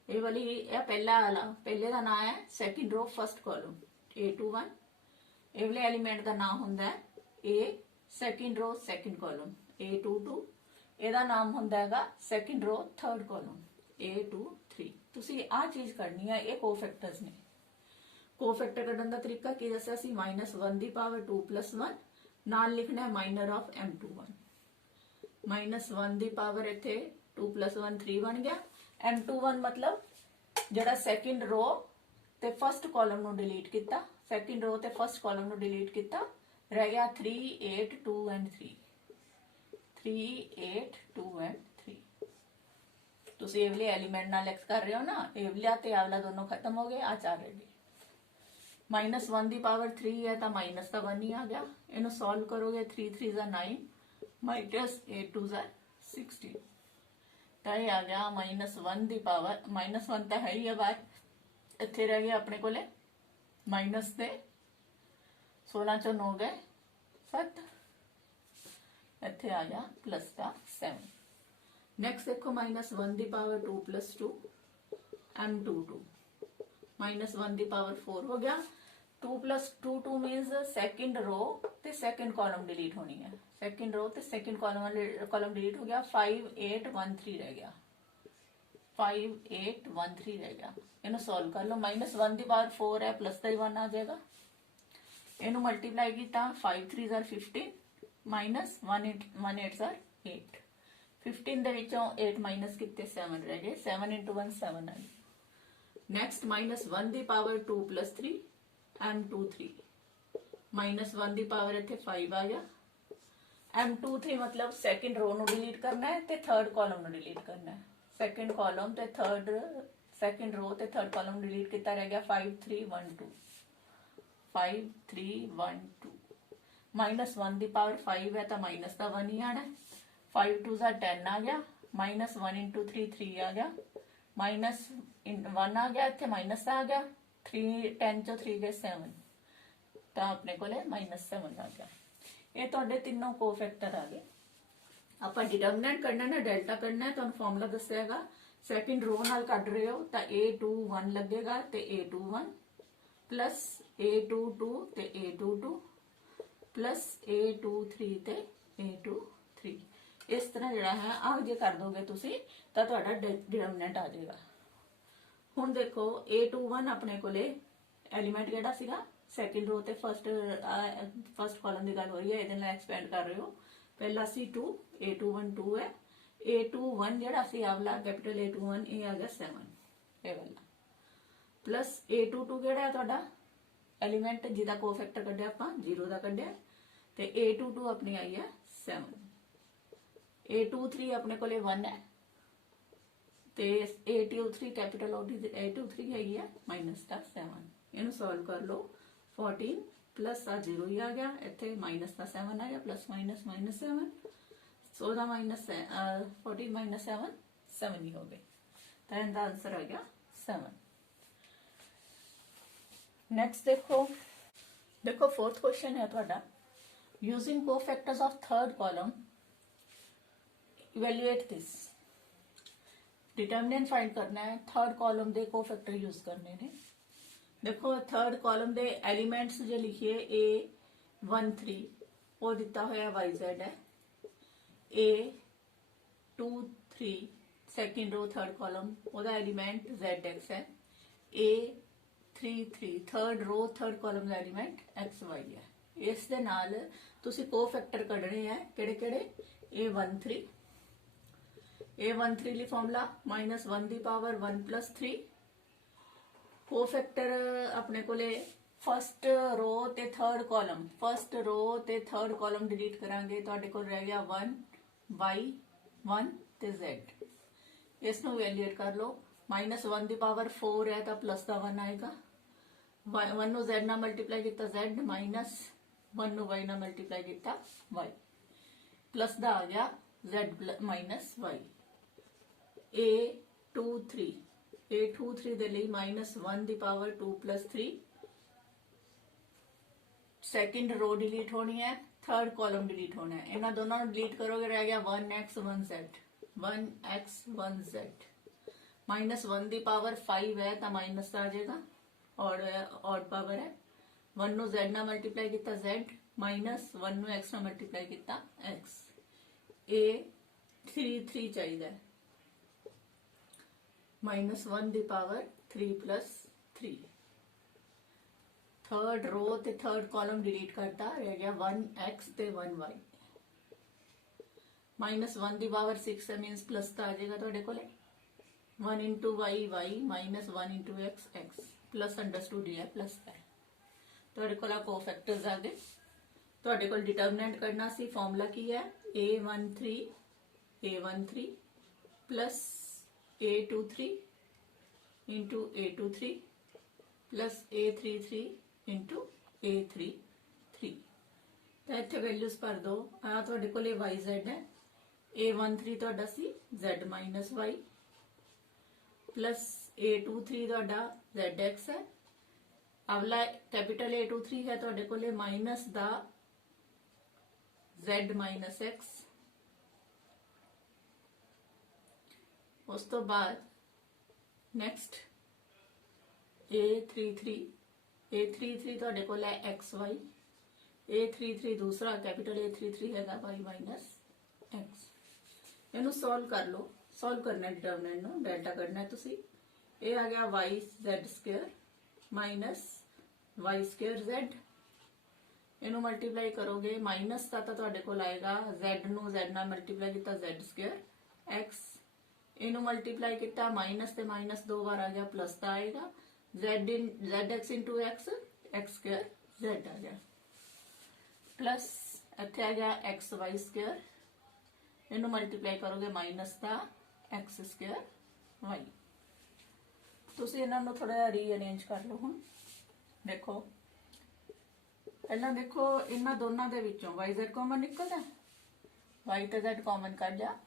ਇਹ ਵਾਲੀ ਇਹ ਪਹਿਲਾ ਵਾਲਾ, ਪਹਿਲੇ ਦਾ ਨਾਮ ਹੈ ਸੈਕਿੰਡ ਰੋ ਫਸਟ ਕਾਲਮ A21। ਇਹ ਵਾਲੇ ਐਲੀਮੈਂਟ ਦਾ ਨਾਮ ਹੁੰਦਾ ਹੈ A ਸੈਕਿੰਡ ਰੋ ਸੈਕਿੰਡ ਕਾਲਮ A22। ਇਹਦਾ ਨਾਮ ਹੁੰਦਾ ਹੈਗਾ ਸੈਕਿੰਡ ਰੋ ਥਰਡ ਕਾਲਮ A23। ਤੁਸੀਂ ਆਹ ਚੀਜ਼ ਕਰਨੀ ਹੈ। ਇਹ ਕੋਫੈਕਟਰਸ ਨੇ। ਕੋਫੈਕਟਰ ਕੱਢਣ ਦਾ ਤਰੀਕਾ ਕੀ ਦੱਸਿਆ ਸੀ, -1 ਦੀ ਪਾਵਰ 2 + 1 ਨਾਲ ਲਿਖਣਾ ਹੈ minor of M21। -1 the power ਇੱਥੇ 2 + 1 3 ਬਣ ਗਿਆ। M21 ਮਤਲਬ ਜਿਹੜਾ ਸੈਕਿੰਡ ਰੋ ਤੇ ਫਸਟ ਕਾਲਮ ਨੂੰ ਡਿਲੀਟ ਕੀਤਾ, ਸੈਕਿੰਡ ਰੋ ਤੇ ਫਸਟ ਕਾਲਮ ਨੂੰ ਡਿਲੀਟ ਕੀਤਾ, ਰਹਿ ਗਿਆ 3 8 2 and 3 3 8 2 and 3। ਤੁਸੀਂ ਇਹ ਵਾਲੇ ਐਲੀਮੈਂਟ ਨਾਲ ਐਕਸ ਕਰ ਰਹੇ ਹੋ ਨਾ, ਇਹ ਵਾਲਾ ਤੇ ਆਹ ਵਾਲਾ ਦੋਨੋਂ ਖਤਮ ਹੋ ਗਏ, ਆ 4 ਰਹਿ ਗਏ। -1 ਦੀ ਪਾਵਰ 3 ਹੈ ਤਾਂ ਮਾਈਨਸ ਦਾ 1 ਹੀ ਆ ਗਿਆ। ਇਹਨੂੰ ਸੋਲਵ ਕਰੋਗੇ 3 3 = 9 -8 2 = 16 ਤਾਂ ਇਹ ਆ ਗਿਆ -1 ਦੀ ਪਾਵਰ -1 ਤਾਂ ਹੈ ਹੀ ਹੈ ਬਾਹਰ। ਇੱਥੇ ਰਹਿ ਗਿਆ ਆਪਣੇ ਕੋਲੇ ਮਾਈਨਸ ਦੇ 16 ਚੋਂ 9 ਗਏ 7, ਇੱਥੇ ਆ ਗਿਆ ਪਲੱਸ ਦਾ 7। ਨੈਕਸਟ ਦੇਖੋ -1 ਦੀ ਪਾਵਰ 2 + 2 M22 -1 ਦੀ ਪਾਵਰ 4 ਹੋ ਗਿਆ। 2 + 2 2 ਮੀਨਸ ਸੈਕਿੰਡ रो ਤੇ ਸੈਕਿੰਡ ਕਾਲਮ ਡਿਲੀਟ ਹੋਣੀ ਹੈ। ਸੈਕਿੰਡ रो ਤੇ ਸੈਕਿੰਡ ਕਾਲਮ ਡਿਲੀਟ ਹੋ ਗਿਆ। 5 8 1 3 ਰਹਿ ਗਿਆ। 5 8 1 3 ਰਹਿ ਗਿਆ। ਇਹਨੂੰ ਸੋਲਵ ਕਰ ਲਓ। -1 ਦੀ ਪਾਵਰ 4 ਹੈ, ਪਲੱਸ ਦਾ ਹੀ 1 ਆ ਜਾਏਗਾ। ਇਹਨੂੰ ਮਲਟੀਪਲਾਈ ਕੀਤਾ 5 3 = 15 -1 8 = 8। 15 ਦੇ ਵਿੱਚੋਂ 8 ਮਾਈਨਸ ਕੀਤੇ 7 ਰਹਿ ਗਏ। 7 × 1 7 ਆ ਗਈ। नेक्स्ट -1 ਦੀ ਪਾਵਰ 2 + 3 M23 -1 ਦੀ ਪਾਵਰ ਇੱਥੇ 5 ਆ ਗਿਆ। M23 मतलब ਸੈਕਿੰਡ ਰੋ ਨੂੰ ਡਿਲੀਟ ਕਰਨਾ ਹੈ ਤੇ ਥਰਡ ਕਾਲਮ ਨੂੰ ਡਿਲੀਟ ਕਰਨਾ ਹੈ। ਸੈਕਿੰਡ ਕਾਲਮ ਤੇ ਥਰਡ ਸੈਕਿੰਡ ਰੋ ਤੇ ਥਰਡ ਕਾਲਮ ਨੂੰ ਡਿਲੀਟ ਕੀਤਾ, ਰਹਿ ਗਿਆ 5 3 1 2 5 3 1 2 -1 ਦੀ ਪਾਵਰ 5 ਹੈ ਤਾਂ ਮਾਈਨਸ ਦਾ 1 ਹੀ ਆਣਾ। 5 2 = 10 ਆ ਗਿਆ। -1 × 3 3 ਆ ਗਿਆ। -1 ਆ ਗਿਆ, ਇੱਥੇ ਮਾਈਨਸ ਆ ਗਿਆ। 3 10 ਚੋਂ 3 ਗਏ 7 ਤਾਂ ਆਪਣੇ ਕੋਲੇ -7 ਆ ਗਿਆ। ਇਹ ਤੁਹਾਡੇ ਤਿੰਨੋਂ ਕੋਫੈਕਟਰ ਆ ਗਏ। ਆਪਾਂ ਡਿਟਰਮੀਨੈਂਟ ਕਰਨਾ ਨਾ, ਡੈਲਟਾ ਕਰਨਾ ਹੈ। ਤੁਹਾਨੂੰ ਫਾਰਮੂਲਾ ਦੱਸਿਆ ਹੈਗਾ। ਸੈਕਿੰਡ ਰੋ ਨਾਲ ਕੱਢ ਰਹੇ ਹੋ ਤਾਂ A21 ਲੱਗੇਗਾ ਤੇ A21 ਪਲੱਸ A22 ਤੇ A22 ਪਲੱਸ A23 ਤੇ A23। ਇਸ ਤਰ੍ਹਾਂ ਜਿਹੜਾ ਹੈ ਆਹ ਜੇ ਕਰ ਦੋਗੇ ਤੁਸੀਂ ਤਾਂ ਤੁਹਾਡਾ ਡਿਟਰਮੀਨੈਂਟ ਆ ਜਾਏਗਾ। ਹੁਣ ਦੇਖੋ A21 ਆਪਣੇ ਕੋਲੇ ਐਲੀਮੈਂਟ ਕਿਹੜਾ ਸੀਗਾ, ਸੈਕਿੰਡ ਰੋ ਤੇ ਫਸਟ ਕਾਲਮ ਦੀ ਗੱਲ ਹੋ ਰਹੀ ਹੈ। ਇਹਦੇ ਨਾਲ ਐਕਸਪੈਂਡ ਕਰ ਰਹੇ ਹੋ। ਪਹਿਲਾ ਸੀ 2 A21 2 ਹੈ। A21 ਜਿਹੜਾ ਸੀ ਆਵਲਾ ਕੈਪੀਟਲ A21 ਇਹ ਆ ਗਿਆ 7 ਇਹ ਵਾਲਾ ਪਲੱਸ A22 ਕਿਹੜਾ ਹੈ ਤੁਹਾਡਾ ਐਲੀਮੈਂਟ ਜਿਹਦਾ ਕੋਫੈਕਟਰ ਕੱਢਿਆ ਆਪਾਂ 0 ਦਾ ਕੱਢਿਆ ਤੇ A22 ਆਪਣੀ ਆਈ ਹੈ 7। A23 ਆਪਣੇ ਕੋਲੇ 1 ਹੈ ਤੇ A23 ਕੈਪੀਟਲ A23 ਹੈਗੀ ਹੈ -7। ਇਹਨੂੰ ਸੋਲਵ ਕਰ ਲਓ। 14 प्लस आ 0 ही आ गया, इतने माइनस का 7 आ गया, plus minus minus 7, 16 minus 14 minus 7 7 ही हो गए, तो इनका आंसर आ गया 7। नेक्स्ट देखो फोर्थ क्वेश्चन है ਤੁਹਾਡਾ, using cofactors of third column evaluate this. Determinant find करना है, थर्ड कॉलम के कोफैक्टर यूज करने ने। देखो थर्ड कॉलम के एलीमेंट्स जो लिखिए A1 3 वो दिता होया YZ है, A2 3 second row third column ओदा एलीमेंट ZX है, A3 3 third row third column का एलीमेंट XY है। इस दे नाल तुसी कोफैक्टर कढने हैं किहड़े-किहड़े, A1 3 ਲਈ ਫਾਰਮੂਲਾ -1 ਦੀ ਪਾਵਰ 1 + 3। ਕੋਫੈਕਟਰ ਆਪਣੇ ਕੋਲੇ ਫਸਟ ਰੋ ਤੇ ਥਰਡ ਕਾਲਮ, ਫਸਟ ਰੋ ਤੇ ਥਰਡ ਕਾਲਮ ਡਿਲੀਟ ਕਰਾਂਗੇ, ਤੁਹਾਡੇ ਕੋਲ ਰਹਿ ਗਿਆ 1 y 1 ਤੇ z। ਇਸ ਨੂੰ ਵੈਲਿਊਏਟ ਕਰ ਲਓ, -1 ਦੀ ਪਾਵਰ 4 ਹੈ ਤਾਂ ਪਲੱਸ ਦਾ 1 ਆਏਗਾ, 1 ਨੂੰ z ਨਾਲ ਮਲਟੀਪਲਾਈ ਕੀਤਾ z, -1 ਨੂੰ y ਨਾਲ ਮਲਟੀਪਲਾਈ ਕੀਤਾ y, ਪਲੱਸ ਦਾ ਆ ਗਿਆ z -y। A2 3 ਦੇ ਲਈ -1 ਦੀ ਪਾਵਰ 2 + 3, ਸੈਕਿੰਡ रो डिलीट होनी है, थर्ड कॉलम डिलीट होना है, इन्होंने दोनों डिलीट करोगे रह गया 1x 1z, -1 की पावर 5 है तो माइनस आ जाएगा, ऑड पावर है, 1 ਨੂੰ z ਨਾਲ मल्टीप्लाई किया z, -1 ਨੂੰ x ਨਾਲ मल्टीप्लाई किया x। A3 चाहिए, -1 की पावर 3 + 3, थर्ड रो ते थर्ड कॉलम डिलीट करता, रह गया 1x ते 1y, -1 की पावर 6 है, मीनस प्लस तो आ जाएगा तुहाडे कोले, 1 × y y, -1 × x x, plus understood ही है, प्लस है। तुहाडे कोल कोफैक्टर्स आ गए। तुहाडे कोल डिटरमिनेंट करना सी, फॉर्मूला की है A1 3 plus A2 3 into A2 3 plus A3 3 into A3 3। तो इतने वैल्यूज भर दो। आ तुहाडे कोले YZ है, A1 3 तुहाडा सी Z - Y, प्लस A2 3 तुहाडा ZX है, अगला कैपिटल A2 3 है तुहाडे कोले माइनस दा Z - X। उस तो बाद नैक्सट A33 तुहाडे कोल है XY, A33 दूसरा कैपिटल A33 है Y - X। इनू सॉल्व कर लो, सॉल्व करना है डिटरमिनेंट नू, डेल्टा करना है तुसी। ये आ गया YZ² -Y² Z, इनू मल्टीप्लाई करोगे, माइनस का तो तुहाडे कोल आएगा Z नू Z नाल मल्टीप्लाई किया Z² X, इनू मल्टीप्लाई किया, माइनस ते माइनस 2 बार आ गया, प्लस का आएगा ZX × X² Z आ गया, प्लस इत्थे आ गया XY², इनू मल्टीप्लाई करोगे माइनस का X² Y। तुसी इन्हां नू थोड़ा रीअरेंज कर लो। हुण देखो पहला देखो इन्हां दोनों दे विचों YZ कॉमन निकलदा, Y ते Z कॉमन कर लिया,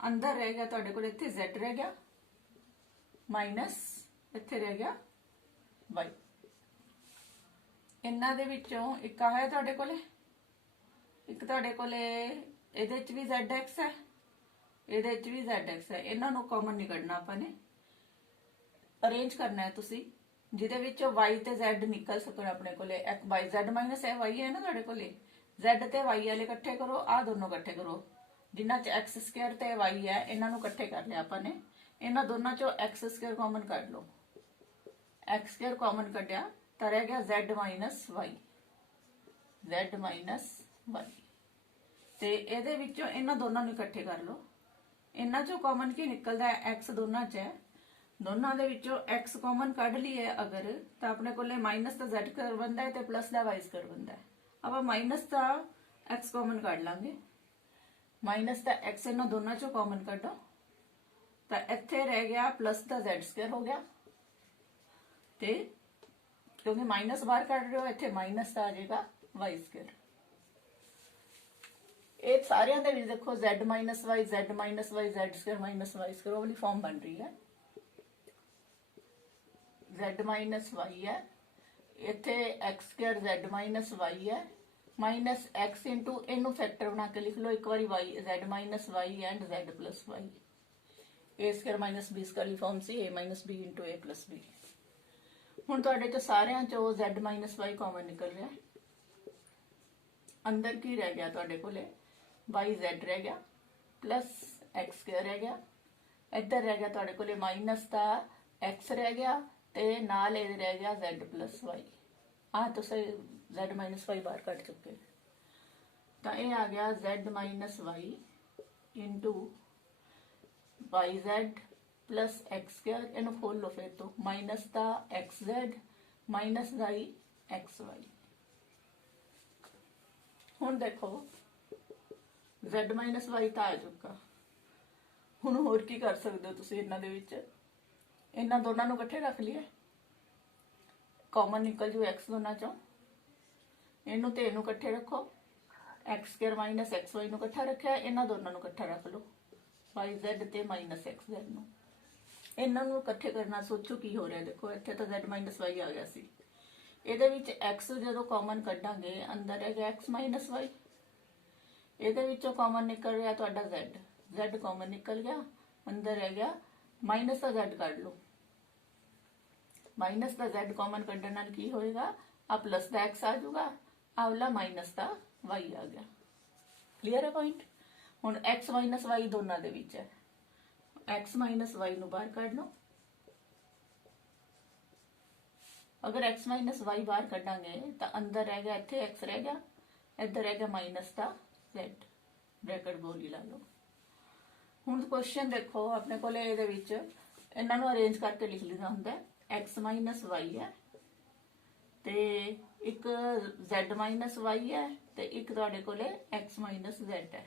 अंदर रह गया तुहाडे कोल इत्थे Z रह गया, माइनस इत्थे रह गया Y। इन्हां दे विचों एक है तुहाडे कोले, एक तुहाडे कोले इहदे च भी ZX है, इहदे च भी ZX है, इन्हां नू कॉमन नहीं कढना, आपां ने अरेंज करना है तुसी जिहदे विचों Y ते Z निकल सकण अपने कोले। Z - Y है ना तुहाडे कोले, Z ते Y वाले इकट्ठे करो, आ दोनों इकट्ठे करो, जिन्हां च X² ते Y है इन्हां नू इकट्ठे कर लिया आपां ने। इन्हां दोनों चों X² कॉमन कढ लो, X² कॉमन कढिया तो रह गया Z - Y, ते इहदे विचों इन्हां दोनों नू इकट्ठे कर लो। इन्हां चों कॉमन की निकलदा है, X दोनों च है, दोनों दे विचों X कॉमन कढ लीए अगर तो अपने कोले माइनस का Z² बनता है तो प्लस का Y² बनता है। अब माइनस का X कॉमन कढ लांगे, माइनस का X इन्हां दोनों चों कॉमन कढो तो इत्थे रह गया प्लस का Z² हो गया, ते क्योंकि माइनस बाहर कढ़ रहे हो, इत्थे माइनस आ जाएगा वाई स्क्वायर। ਇਹ ਸਾਰਿਆਂ ਦੇ ਵਿੱਚ ਦੇਖੋ z minus y z minus y z square minus y square ਉਹ ਵਾਲੀ ਫਾਰਮ ਬਣ ਰਹੀ ਹੈ। z ਮਾਈਨਸ y ਹੈ, ਇੱਥੇ x square z minus y ਹੈ, ਮਾਈਨਸ x ਇੰਟੂ ਇਹਨੂੰ ਫੈਕਟਰ ਬਣਾ ਕੇ ਲਿਖ ਲਓ ਇੱਕ ਵਾਰੀ y z minus y and z plus y। a square minus b square ਦੀ ਫਾਰਮ ਸੀ a minus b into a plus b। ਹੁਣ ਤੁਹਾਡੇ ਚ ਸਾਰਿਆਂ ਚੋਂ z ਮਾਈਨਸ y ਕਾਮਨ ਨਿਕਲ ਰਿਹਾ, ਅੰਦਰ ਕੀ ਰਹਿ ਗਿਆ ਤੁਹਾਡੇ ਕੋਲੇ वाई जेड रह गया प्लस एक्स स्क्वायर रह गया, इधर रह गया तुहाडे कोले माइनस का एक्स रह गया ते नाल ये रह गया जेड प्लस वाई। तुसीं जेड माइनस वाई बाहर कट चुके, तो ये आ गया Z minus Y into Y Z plus X square. इनू खोल लो फिर तो माइनस का X Z minus Y X Y. हुण देखो z माइनस वाई तो आ चुका, हुण होर की कर सकते हो तुसीं इन्हां दे विच, इन्हां दोनों नूं इकट्ठे रख लिया, कॉमन निकल जू x दोनों चों, इनू ते इनू इकट्ठे रखो, X square minus X Y नूं इकट्ठा रखिया, इन्हां दोनों नूं इकट्ठा रख लो वाई जेड ते माइनस एक्स जेड नूं, इन्हां नूं इकट्ठे करना। सोचो की हो रहा, देखो इत्थे तो z माइनस वाई आ गया सी, इहदे विच x जदों कॉमन कड्डांगे अंदर है एक्स माइनस वाई, ਇਹਦੇ ਵਿੱਚੋਂ ਕਾਮਨ ਨਿਕਲ ਰਿਹਾ ਤੁਹਾਡਾ z, z ਕਾਮਨ ਨਿਕਲ ਗਿਆ, ਅੰਦਰ ਰਹਿ ਗਿਆ ਮਾਈਨਸ ਦਾ z ਕੱਢ ਲਓ, ਮਾਈਨਸ ਦਾ z ਕਾਮਨ ਕੱਢਣ ਨਾਲ ਕੀ ਹੋਏਗਾ ਆ ਪਲੱਸ ਦਾ x ਆ ਜਾਊਗਾ, ਆ ਵਾਲਾ ਮਾਈਨਸ ਦਾ y ਆ ਗਿਆ। ਕਲੀਅਰ ਹੈ ਪੁਆਇੰਟ। ਹੁਣ x ਮਾਈਨਸ y ਦੋਨਾਂ ਦੇ ਵਿੱਚ ਹੈ, x ਮਾਈਨਸ y ਨੂੰ ਬਾਹਰ ਕੱਢ ਲਓ, ਅਗਰ x ਮਾਈਨਸ y ਬਾਹਰ ਕੱਢਾਂਗੇ ਤਾਂ ਅੰਦਰ ਰਹਿ ਗਿਆ ਇੱਥੇ x ਰਹਿ ਗਿਆ, ਇੱਧਰ ਰਹਿ ਗਿਆ ਮਾਈਨਸ ਦਾ z, ब्रैकेट गोली ला लो। हुण क्वेश्चन देखो अपने को इन्हां नूं अरेंज करके लिख लेना हुंदा है, x माइनस वाई है ते एक z माइनस वाई है ते एक तुहाडे कोले x माइनस z है।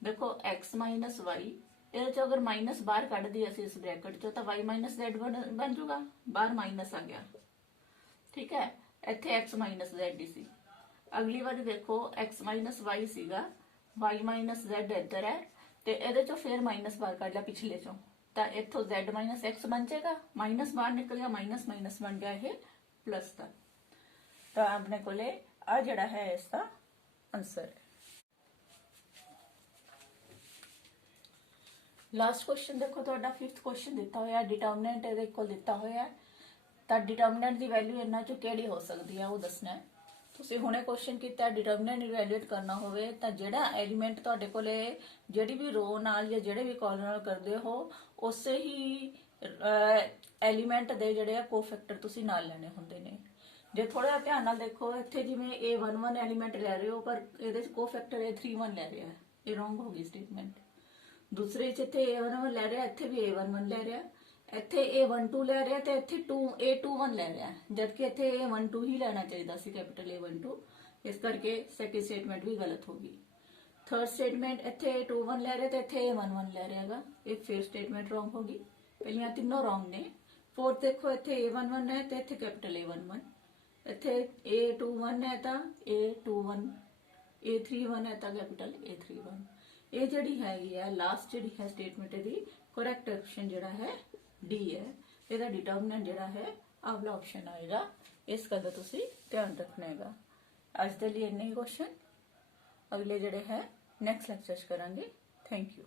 देखो x माइनस वाई इहदे चों अगर माइनस बाहर कढ दी असीं इस ब्रैकेट चों तां y माइनस z बन जूगा, बाहर माइनस आ गया, ठीक है। इत्थे x माइनस z ही सी, अगली बार देखो x माइनस वाई सीगा, y माइनस z इधर है ते इहदे चों फिर माइनस बाहर कढ लिया पिछले चों, तां इत्थों z माइनस x बन जाएगा, माइनस बाहर निकल गया, माइनस माइनस बन गया ये प्लस का। तो अपने कोले आ जिहड़ा है इसका आंसर है। लास्ट क्वेश्चन देखो तुहाडा फिफ्थ क्वेश्चन दिता होया, डिटरमिनेंट इहदे कोल दिता होया, तां डिटरमिनेंट दी वैल्यू इन्हां चों किहड़ी हो सकदी है वो दसना है। ਤੁਸੀਂ ਹੁਣੇ ਕੁਐਸਚਨ ਕੀਤਾ ਡਿਟਰਮੀਨੈਂਟ ਇਵੈਲੂਏਟ ਕਰਨਾ ਹੋਵੇ ਤਾਂ ਜਿਹੜਾ ਐਲੀਮੈਂਟ ਤੁਹਾਡੇ ਕੋਲੇ ਜਿਹੜੀ ਵੀ ਰੋ ਨਾਲ ਜਾਂ ਜਿਹੜੇ ਵੀ ਕਾਲਮ ਨਾਲ ਕਰਦੇ ਹੋ ਉਸੇ ਹੀ ਐਲੀਮੈਂਟ ਦੇ ਜਿਹੜੇ ਆ ਕੋਫੈਕਟਰ ਤੁਸੀਂ ਨਾਲ ਲੈਣੇ ਹੁੰਦੇ ਨੇ। ਜੇ ਥੋੜਾ ਜਿਹਾ ਧਿਆਨ ਨਾਲ ਦੇਖੋ ਇੱਥੇ ਜਿਵੇਂ a11 ਐਲੀਮੈਂਟ ਲੈ ਰਹੇ ਹੋ ਪਰ ਇਹਦੇ ਚ ਕੋਫੈਕਟਰ a31 ਲੈ ਰਿਹਾ ਹੈ, ਇਹ ਰੋਂਗ ਹੋ ਗਈ ਸਟੇਟਮੈਂਟ। ਦੂਸਰੇ ਚ ਇੱਥੇ a11 ਲੈ ਰਿਹਾ, ਇੱਥੇ ਵੀ a11 ਲੈ ਰਿਹਾ, ਇੱਥੇ a12 ਲੈ ਰਿਹਾ ਤੇ ਇੱਥੇ a21 ਲੈ ਰਿਹਾ, ਜਦਕਿ ਇੱਥੇ a12 ਹੀ ਲੈਣਾ ਚਾਹੀਦਾ ਸੀ ਕੈਪੀਟਲ a12, ਇਸ ਕਰਕੇ ਸੈਕਿੰਡ ਸਟੇਟਮੈਂਟ ਵੀ ਗਲਤ ਹੋ ਗਈ। ਥਰਡ ਸਟੇਟਮੈਂਟ ਇੱਥੇ a21 ਲੈ ਰਿਹਾ ਤੇ ਇੱਥੇ a11 ਲੈ ਰਿਹਾ ਹੈਗਾ, ਇਹ ਫਿਰ ਸਟੇਟਮੈਂਟ ਰੋਂਗ ਹੋ ਗਈ, ਪਹਿਲੀਆਂ ਤਿੰਨੋਂ ਰੋਂਗ ਨੇ। फोर्थ देखो इत्थे A11 है तो इत्थे कैपिटल A11, इत्थे A21 है तो A21, A31 है तो कैपिटल A31। ये जिहड़ी हैगी है लास्ट जिहड़ी है स्टेटमेंट दी करैक्ट ऑप्शन जिहड़ा है डी है, इहदा डिटरमिनेंट जिहड़ा है अगला ऑप्शन आएगा। इस गल दा तुसीं ध्यान रखना हैगा। अज दे लई इन्ने ही क्वेश्चन, अगले जिहड़े है नैक्सट लैक्चर च करांगे। Thank you.